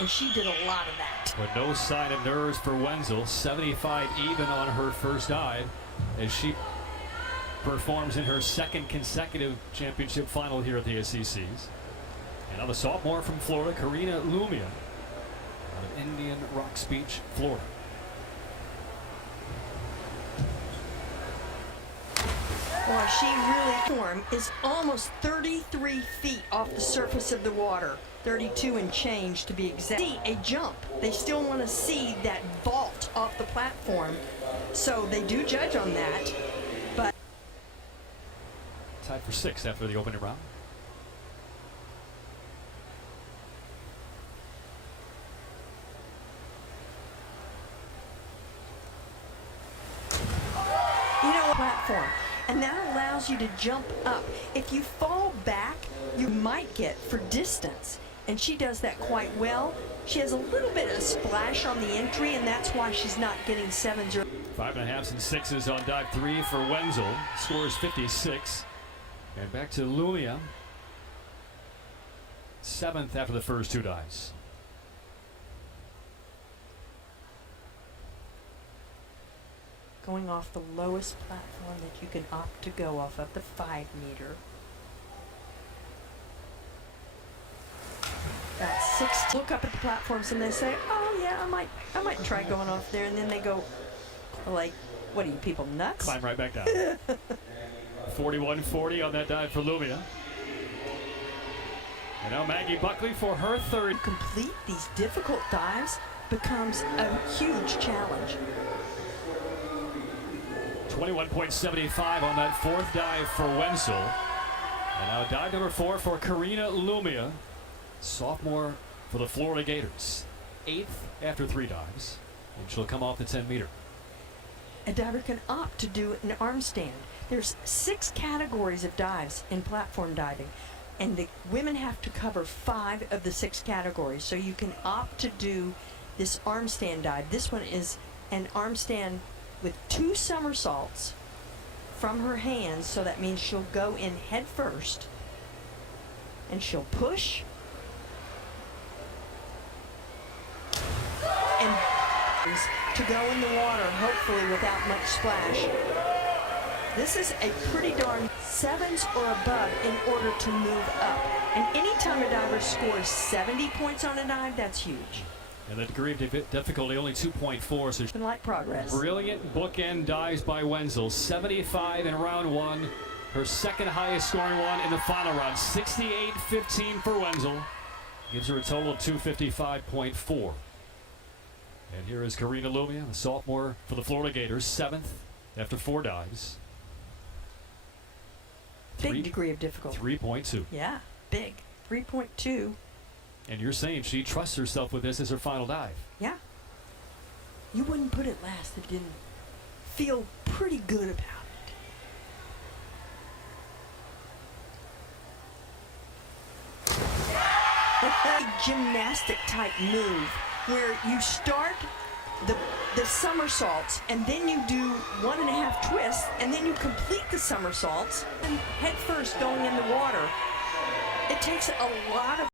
and she did a lot of that. But no sign of nerves for Wenzel. 75 even on her first dive as she performs in her second consecutive championship final here at the SECs. And now the sophomore from Florida, Carina Lumia, out of Indian Rock Beach, Florida. Boy, she really is almost 33 feet off the surface of the water. 32 and change to be exact. See a jump. They still want to see that vault off the platform. So they do judge on that. But tied for 6th after the opening round. you know, platform. And that allows you to jump up. If you fall back, you might get for distance. And she does that quite well. She has a little bit of splash on the entry, and that's why she's not getting 7s or 5.5s and 6s on dive 3 for Wenzel. Scores 56. And back to Lumia. 7th after the first 2 dives. going off the lowest platform that you can opt to go off of, the 5 meter. That's 6. Look up at the platforms and they say, oh yeah, I might try going off there, and then they go like, what are you people nuts? Climb right back down. 41.40 on that dive for Lumia. And now Maggie Buckley for her 3rd. Complete these difficult dives becomes a huge challenge. 21.75 on that 4th dive for Wenzel. And now dive number 4 for Carina Lumia, sophomore for the Florida Gators. 8th after 3 dives, and she'll come off the 10 meter. A diver can opt to do an arm stand. There's 6 categories of dives in platform diving, and the women have to cover 5 of the 6 categories. So you can opt to do this arm stand dive. This one is an arm stand with 2 somersaults from her hands, so that means she'll go in head first and she'll push and to go in the water, hopefully without much splash. This is a pretty darn 7s or above in order to move up. And anytime a diver scores 70 points on a dive, that's huge. And the degree of difficulty only 2.4, so Light progress. Brilliant bookend dives by Wenzel. 75 in round 1, her 2nd highest scoring one in the final round. 68.15 for Wenzel, gives her a total of 255.4. And here is Carina Lumia, a sophomore for the Florida Gators, 7th after 4 dives. Big degree of difficulty. 3.2. Yeah, big. 3.2. And you're saying she trusts herself with this as her final dive. Yeah. You wouldn't put it last that didn't feel pretty good about it. A gymnastic type move where you start the somersaults and then you do 1.5 twists and then you complete the somersaults and head first going in the water. It takes a lot of